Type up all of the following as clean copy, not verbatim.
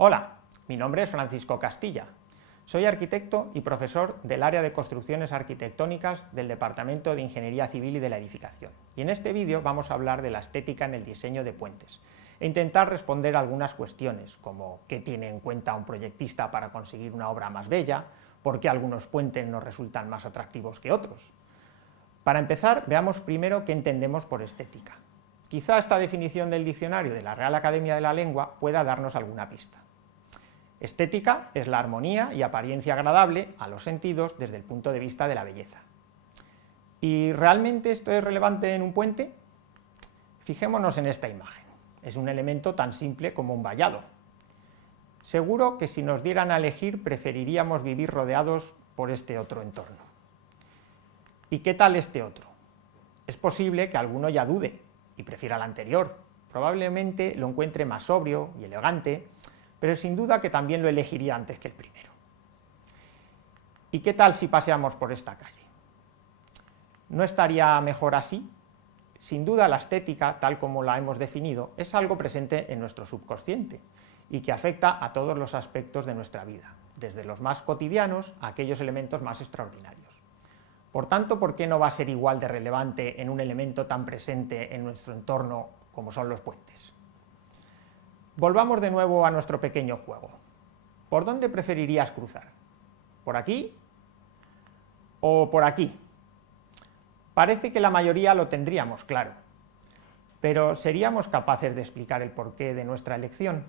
Hola, mi nombre es Francisco Castilla. Soy arquitecto y profesor del área de construcciones arquitectónicas del Departamento de Ingeniería Civil y de la Edificación. Y en este vídeo vamos a hablar de la estética en el diseño de puentes e intentar responder a algunas cuestiones, como qué tiene en cuenta un proyectista para conseguir una obra más bella, por qué algunos puentes nos resultan más atractivos que otros. Para empezar, veamos primero qué entendemos por estética. Quizá esta definición del diccionario de la Real Academia de la Lengua pueda darnos alguna pista. Estética es la armonía y apariencia agradable a los sentidos desde el punto de vista de la belleza. ¿Y realmente esto es relevante en un puente? Fijémonos en esta imagen. Es un elemento tan simple como un vallado. Seguro que si nos dieran a elegir preferiríamos vivir rodeados por este otro entorno. ¿Y qué tal este otro? Es posible que alguno ya dude y prefiera el anterior. Probablemente lo encuentre más sobrio y elegante, pero sin duda que también lo elegiría antes que el primero. ¿Y qué tal si paseamos por esta calle? ¿No estaría mejor así? Sin duda la estética, tal como la hemos definido, es algo presente en nuestro subconsciente y que afecta a todos los aspectos de nuestra vida, desde los más cotidianos a aquellos elementos más extraordinarios. Por tanto, ¿por qué no va a ser igual de relevante en un elemento tan presente en nuestro entorno como son los puentes? Volvamos de nuevo a nuestro pequeño juego. ¿Por dónde preferirías cruzar? ¿Por aquí o por aquí? Parece que la mayoría lo tendríamos claro, pero ¿seríamos capaces de explicar el porqué de nuestra elección?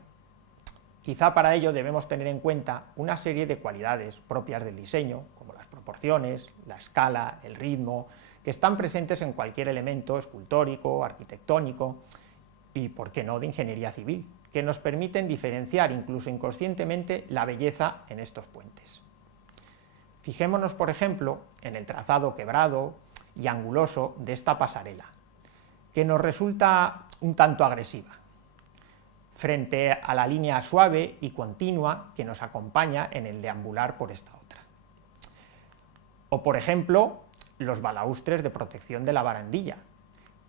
Quizá para ello debemos tener en cuenta una serie de cualidades propias del diseño, como las proporciones, la escala, el ritmo, que están presentes en cualquier elemento escultórico, arquitectónico y, por qué no, de ingeniería civil, que nos permiten diferenciar incluso inconscientemente la belleza en estos puentes. Fijémonos, por ejemplo, en el trazado quebrado y anguloso de esta pasarela, que nos resulta un tanto agresiva, frente a la línea suave y continua que nos acompaña en el deambular por esta otra. O, por ejemplo, los balaustres de protección de la barandilla,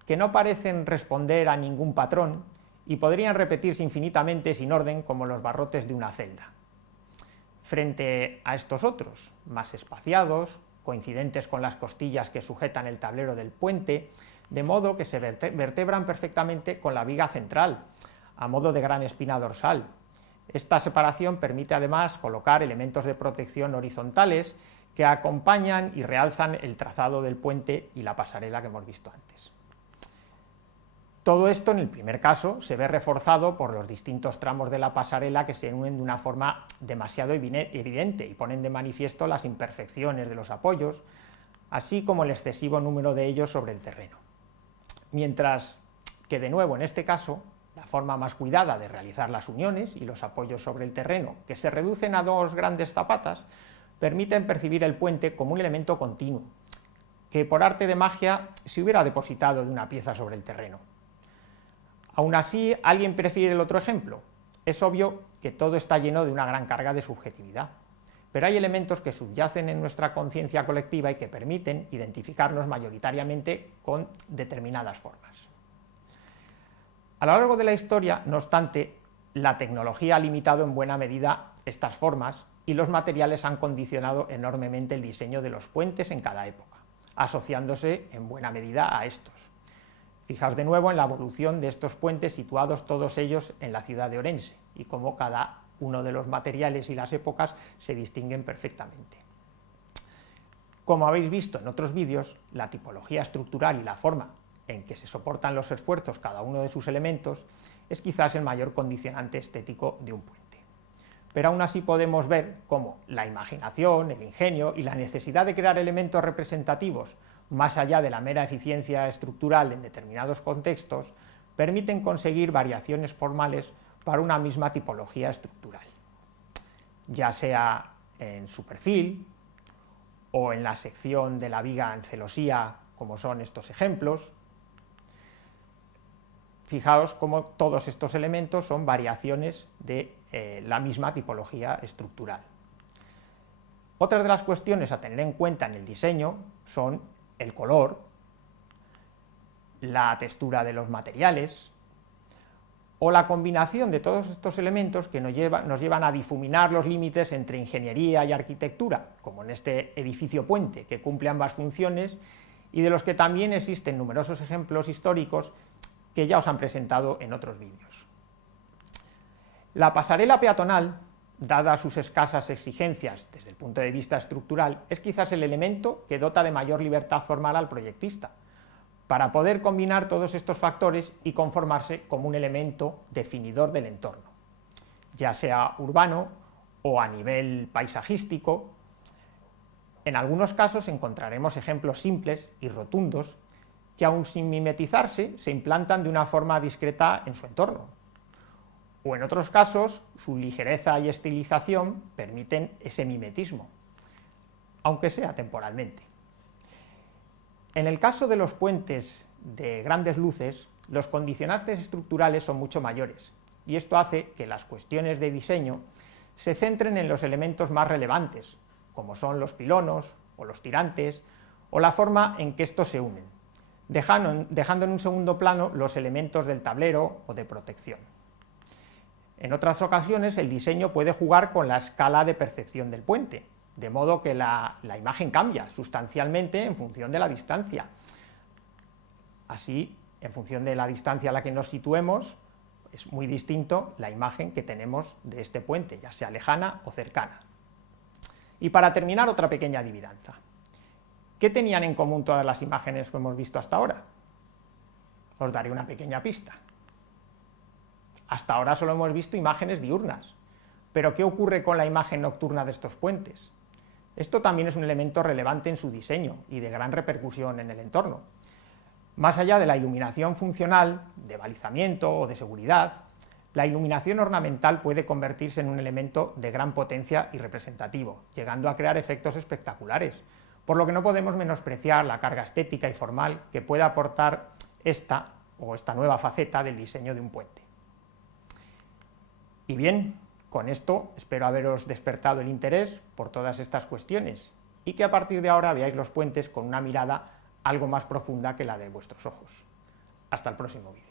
que no parecen responder a ningún patrón y podrían repetirse infinitamente sin orden como los barrotes de una celda. Frente a estos otros, más espaciados, coincidentes con las costillas que sujetan el tablero del puente, de modo que se vertebran perfectamente con la viga central, a modo de gran espina dorsal. Esta separación permite además colocar elementos de protección horizontales que acompañan y realzan el trazado del puente y la pasarela que hemos visto antes. Todo esto, en el primer caso, se ve reforzado por los distintos tramos de la pasarela que se unen de una forma demasiado evidente y ponen de manifiesto las imperfecciones de los apoyos, así como el excesivo número de ellos sobre el terreno. Mientras que, de nuevo, en este caso, la forma más cuidada de realizar las uniones y los apoyos sobre el terreno, que se reducen a dos grandes zapatas, permiten percibir el puente como un elemento continuo, que por arte de magia se hubiera depositado de una pieza sobre el terreno. Aún así, ¿alguien prefiere el otro ejemplo? Es obvio que todo está lleno de una gran carga de subjetividad, pero hay elementos que subyacen en nuestra conciencia colectiva y que permiten identificarnos mayoritariamente con determinadas formas. A lo largo de la historia, no obstante, la tecnología ha limitado en buena medida estas formas y los materiales han condicionado enormemente el diseño de los puentes en cada época, asociándose en buena medida a estos. Fijaos de nuevo en la evolución de estos puentes situados todos ellos en la ciudad de Orense y cómo cada uno de los materiales y las épocas se distinguen perfectamente. Como habéis visto en otros vídeos, la tipología estructural y la forma en que se soportan los esfuerzos cada uno de sus elementos es quizás el mayor condicionante estético de un puente. Pero aún así podemos ver cómo la imaginación, el ingenio y la necesidad de crear elementos representativos más allá de la mera eficiencia estructural en determinados contextos, permiten conseguir variaciones formales para una misma tipología estructural, ya sea en su perfil o en la sección de la viga en celosía, como son estos ejemplos. Fijaos cómo todos estos elementos son variaciones de la misma tipología estructural. Otras de las cuestiones a tener en cuenta en el diseño son el color, la textura de los materiales o la combinación de todos estos elementos que nos llevan a difuminar los límites entre ingeniería y arquitectura, como en este edificio puente, que cumple ambas funciones, y de los que también existen numerosos ejemplos históricos que ya os han presentado en otros vídeos. La pasarela peatonal, dadas sus escasas exigencias desde el punto de vista estructural, es quizás el elemento que dota de mayor libertad formal al proyectista, para poder combinar todos estos factores y conformarse como un elemento definidor del entorno, ya sea urbano o a nivel paisajístico. En algunos casos encontraremos ejemplos simples y rotundos que, aun sin mimetizarse, se implantan de una forma discreta en su entorno, o en otros casos su ligereza y estilización permiten ese mimetismo, aunque sea temporalmente. En el caso de los puentes de grandes luces, los condicionantes estructurales son mucho mayores, y esto hace que las cuestiones de diseño se centren en los elementos más relevantes, como son los pilonos o los tirantes, o la forma en que estos se unen, dejando en un segundo plano los elementos del tablero o de protección. En otras ocasiones el diseño puede jugar con la escala de percepción del puente, de modo que la imagen cambia sustancialmente en función de la distancia. Así, en función de la distancia a la que nos situemos, es muy distinto la imagen que tenemos de este puente, ya sea lejana o cercana. Y para terminar, otra pequeña adivinanza. ¿Qué tenían en común todas las imágenes que hemos visto hasta ahora? Os daré una pequeña pista. Hasta ahora solo hemos visto imágenes diurnas, pero ¿qué ocurre con la imagen nocturna de estos puentes? Esto también es un elemento relevante en su diseño y de gran repercusión en el entorno. Más allá de la iluminación funcional, de balizamiento o de seguridad, la iluminación ornamental puede convertirse en un elemento de gran potencia y representativo, llegando a crear efectos espectaculares, por lo que no podemos menospreciar la carga estética y formal que puede aportar esta nueva faceta del diseño de un puente. Y bien, con esto espero haberos despertado el interés por todas estas cuestiones y que a partir de ahora veáis los puentes con una mirada algo más profunda que la de vuestros ojos. Hasta el próximo vídeo.